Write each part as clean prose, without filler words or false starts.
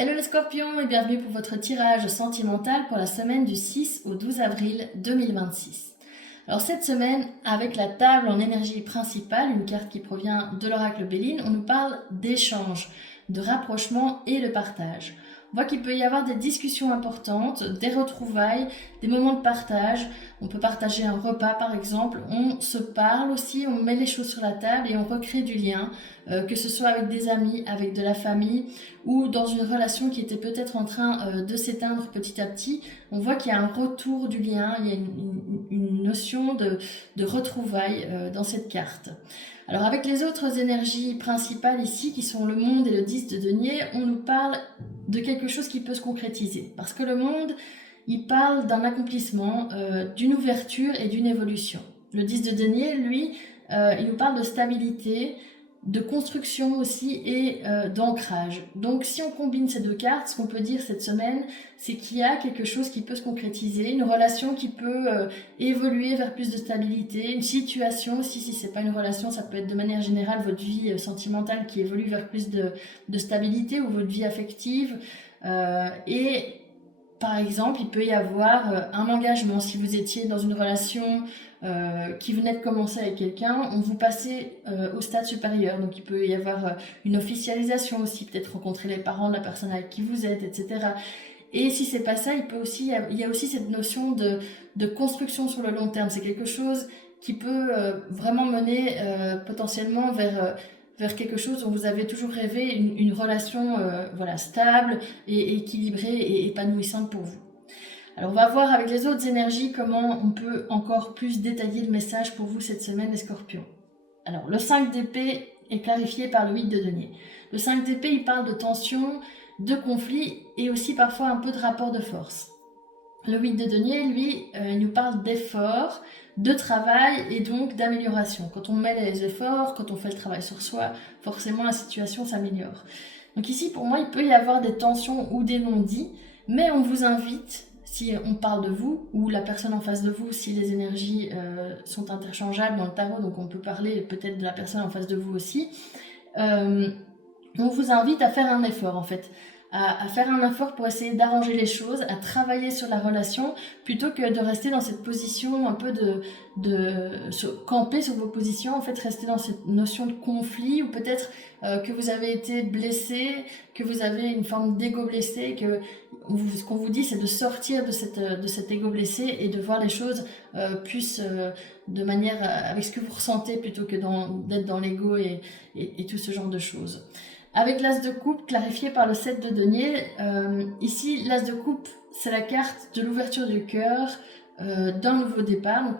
Hello les scorpions et bienvenue pour votre tirage sentimental pour la semaine du 6 au 12 avril 2026. Alors cette semaine, avec la table en énergie principale, une carte qui provient de l'oracle Béline, on nous parle d'échange, de rapprochement et de partage. On voit qu'il peut y avoir des discussions importantes, des retrouvailles, des moments de partage. On peut partager un repas par exemple, on se parle aussi, on met les choses sur la table et on recrée du lien, que ce soit avec des amis, avec de la famille ou dans une relation qui était peut-être en train de s'éteindre petit à petit. On voit qu'il y a un retour du lien, il y a une notion de retrouvailles dans cette carte. Alors avec les autres énergies principales ici, qui sont le monde et le 10 de denier, on nous parle de quelque chose qui peut se concrétiser. Parce que le monde, il parle d'un accomplissement, d'une ouverture et d'une évolution. Le 10 de denier, lui, il nous parle de stabilité, de construction aussi et d'ancrage. Donc si on combine ces deux cartes, ce qu'on peut dire cette semaine, c'est qu'il y a quelque chose qui peut se concrétiser, une relation qui peut évoluer vers plus de stabilité, une situation aussi, si c'est pas une relation, ça peut être de manière générale votre vie sentimentale qui évolue vers plus de stabilité ou votre vie affective. Et par exemple, il peut y avoir un engagement. Si vous étiez dans une relation qui venait de commencer avec quelqu'un, on vous passez au stade supérieur. Donc il peut y avoir une officialisation aussi, peut-être rencontrer les parents de la personne avec qui vous êtes, etc. Et si c'est pas ça, il y a aussi cette notion de construction sur le long terme. C'est quelque chose qui peut vraiment mener potentiellement vers quelque chose dont vous avez toujours rêvé, une relation voilà, stable et équilibrée et épanouissante pour vous. Alors on va voir avec les autres énergies comment on peut encore plus détailler le message pour vous cette semaine les scorpions. Alors le 5 d'épée est clarifié par le 8 de denier. Le 5 d'épée il parle de tension, de conflit et aussi parfois un peu de rapport de force. Le 8 de denier, lui, il nous parle d'effort, de travail et donc d'amélioration. Quand on met les efforts, quand on fait le travail sur soi, forcément la situation s'améliore. Donc ici, pour moi, il peut y avoir des tensions ou des non-dits, mais on vous invite, si on parle de vous, ou la personne en face de vous, si les énergies sont interchangeables dans le tarot, donc on peut parler peut-être de la personne en face de vous aussi, on vous invite à faire un effort en fait. À faire un effort pour essayer d'arranger les choses, à travailler sur la relation, plutôt que de rester dans cette position un peu de se camper sur vos positions, en fait rester dans cette notion de conflit, ou peut-être que vous avez été blessé, que vous avez une forme d'ego blessé, que ce qu'on vous dit c'est de sortir de cet ego blessé et de voir les choses plus de manière avec ce que vous ressentez plutôt que d'être dans l'ego et tout ce genre de choses. Avec l'as de coupe clarifié par le 7 de denier, ici l'as de coupe c'est la carte de l'ouverture du cœur, d'un nouveau départ. Donc,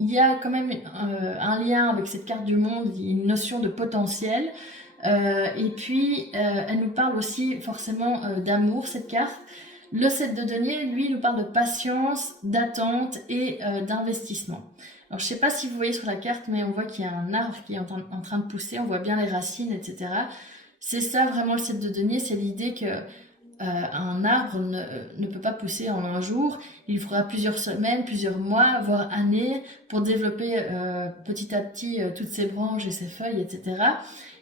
il y a quand même un lien avec cette carte du monde, une notion de potentiel. Et puis elle nous parle aussi forcément d'amour cette carte. Le 7 de denier, lui, nous parle de patience, d'attente et d'investissement. Alors je ne sais pas si vous voyez sur la carte, mais on voit qu'il y a un arbre qui est en train de pousser, on voit bien les racines, etc. C'est ça vraiment le 7 de denier, c'est l'idée que un arbre ne peut pas pousser en un jour. Il faudra plusieurs semaines, plusieurs mois, voire années pour développer petit à petit toutes ses branches et ses feuilles, etc.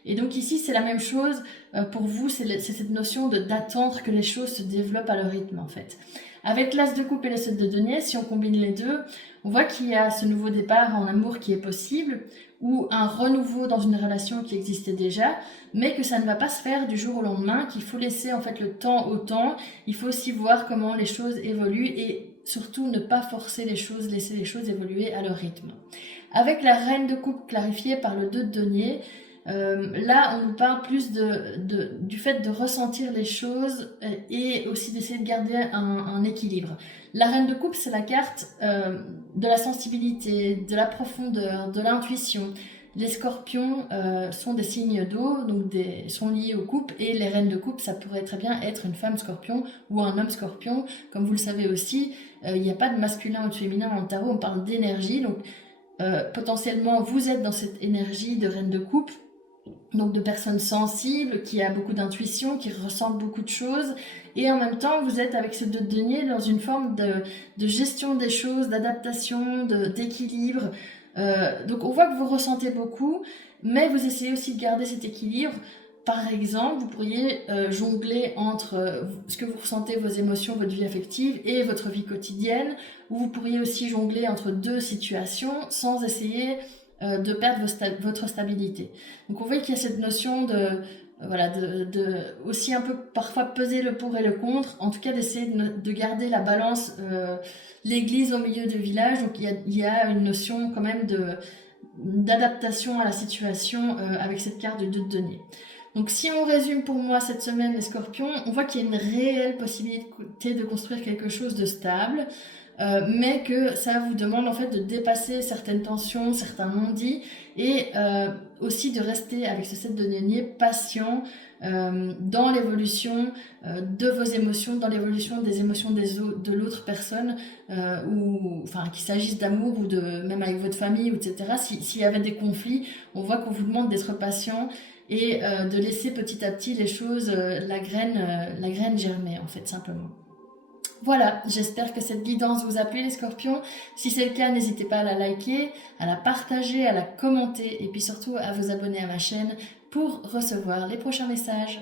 Et donc ici, c'est la même chose pour vous, c'est cette notion d'attendre que les choses se développent à leur rythme en fait. Avec l'as de coupe et le 7 de denier, si on combine les deux, on voit qu'il y a ce nouveau départ en amour qui est possible, ou un renouveau dans une relation qui existait déjà, mais que ça ne va pas se faire du jour au lendemain, qu'il faut laisser en fait le temps au temps. Il faut aussi voir comment les choses évoluent et surtout ne pas forcer les choses, laisser les choses évoluer à leur rythme. Avec la reine de coupe clarifiée par le 2 de denier, là on nous parle plus du fait de ressentir les choses et aussi d'essayer de garder un équilibre. La reine de coupe c'est la carte de la sensibilité, de la profondeur, de l'intuition. Les scorpions sont des signes d'eau, donc sont liés aux coupes, et les reines de coupe, ça pourrait très bien être une femme scorpion ou un homme scorpion. Comme vous le savez aussi, il n'y a pas de masculin ou de féminin dans le tarot, on parle d'énergie, donc potentiellement vous êtes dans cette énergie de reine de coupe, donc de personnes sensibles, qui a beaucoup d'intuition, qui ressentent beaucoup de choses, et en même temps vous êtes avec ce 2 de denier dans une forme de gestion des choses, d'adaptation, d'équilibre. Donc on voit que vous ressentez beaucoup, mais vous essayez aussi de garder cet équilibre par exemple, vous pourriez jongler entre ce que vous ressentez, vos émotions, votre vie affective et votre vie quotidienne, ou vous pourriez aussi jongler entre deux situations sans essayer de perdre votre stabilité. Donc on voit qu'il y a cette notion de aussi un peu parfois peser le pour et le contre, en tout cas d'essayer de garder la balance, l'église au milieu du village. Donc il y a une notion quand même d'adaptation à la situation avec cette carte de 2 de denier. Donc si on résume pour moi cette semaine les scorpions, on voit qu'il y a une réelle possibilité de construire quelque chose de stable, mais que ça vous demande en fait de dépasser certaines tensions, certains non-dits, et aussi de rester avec ce 7 de denier patient dans l'évolution de vos émotions, dans l'évolution des émotions de l'autre personne, ou enfin qu'il s'agisse d'amour ou de même avec votre famille, etc. S'il y avait des conflits, on voit qu'on vous demande d'être patient et de laisser petit à petit les choses, la graine germer en fait, simplement. Voilà, j'espère que cette guidance vous a plu les scorpions. Si c'est le cas, n'hésitez pas à la liker, à la partager, à la commenter et puis surtout à vous abonner à ma chaîne pour recevoir les prochains messages.